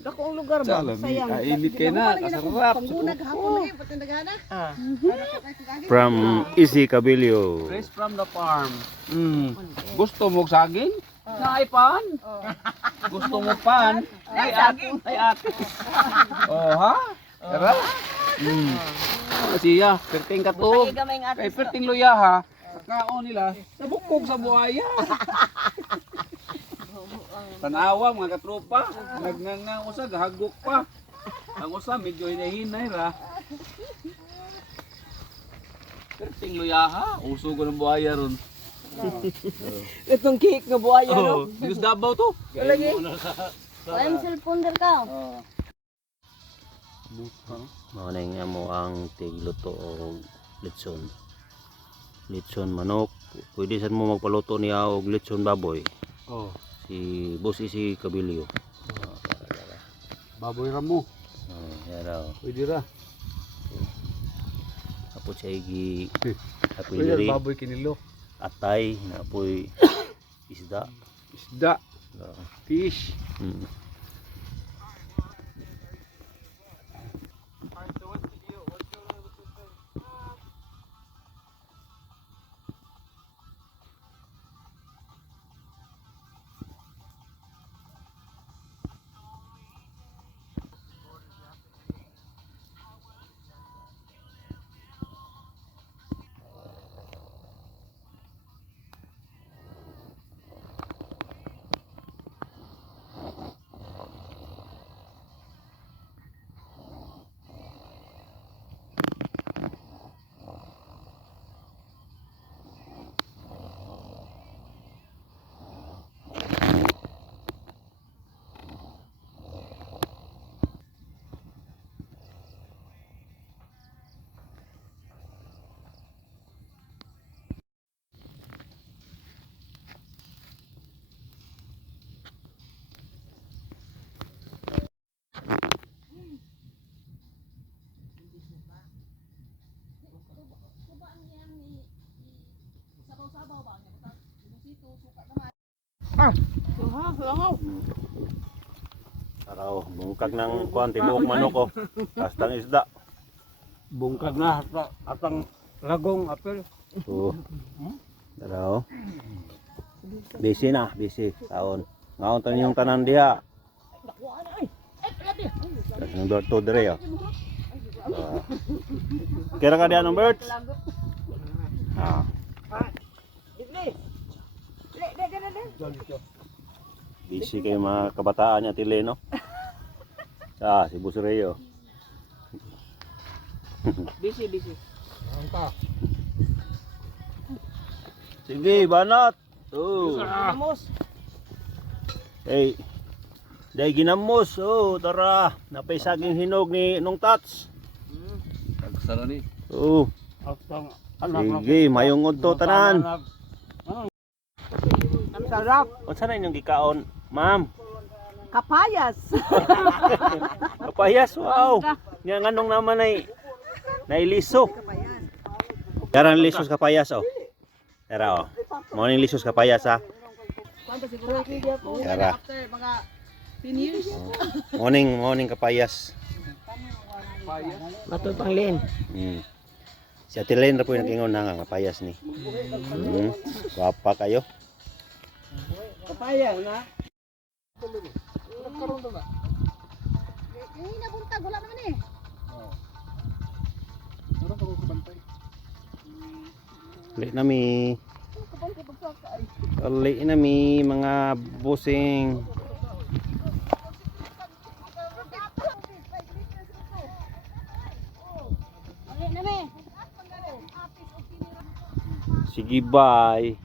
Dako ang lugar ba? Salam, Sayang. kainit kayo na. Kasarap. Panggunag hapon lagi pati naghana. From Easy Cabello. Fresh from the farm. Gusto mo saging? Naipan. Gusto mo pan? Ay akin. Ay akin. Oh ha? Tara. Siya, perting katog. Kay perting luya ha. Kaon nila, nabukog sa buhaya. Tanawa mga katropa, nagnanga usa gahagok pa. Ang usa medyo hinahinay ra. Perting luya ha, uso ko ng buhaya ron. Itong cake nga buhaya no. News Davao to. Lagi. Ay, cellphone der ka. Maunay nga mo ang tigluto o litson. Litson manok. Pwede sad mo magpaluto niya og litson baboy. Oh, Si Boss Easy Cabello. baboy ra mo. Yan raw. Pwede ra. Apo siya igi apoy Pwede diri ra baboy kinilo. atay na apoy isda. Isda, fish. Araw, bungkag ng kuan tibuok manok ko. Kastang isda. Bungkag na atang lagong apel. So, araw. Busy na, busy taon. Ngaon tan yung tanan diha. Kasi ng door to dire yo. Kira ka diha ng birds? Ah. Busy kayo mga kabataan niya tili no? Si Boss Reo. Busy. Sige, banat. Amos. Hey. Day ginamos. Tara. Napay saging hinog ni nung tats. Kagsara ni. Atang Sige, mayong udto tanan. Ang sarap. Unsa na inyong gikaon, ma'am? Kapayas. Kapayas, wow. Nga nganong naman ay nailiso. Karang lisos kapayas oh. Tara oh. Morning lisos kapayas ha. Tara. After mga 10 years. Morning kapayas. Matod panglin. Si Ate Len ra po yung nagingon na nga kapayas ni. Wapa kayo. Kapayas na. Nabuntag, wala naman eh. Uli nami mga busing. Sige, bye.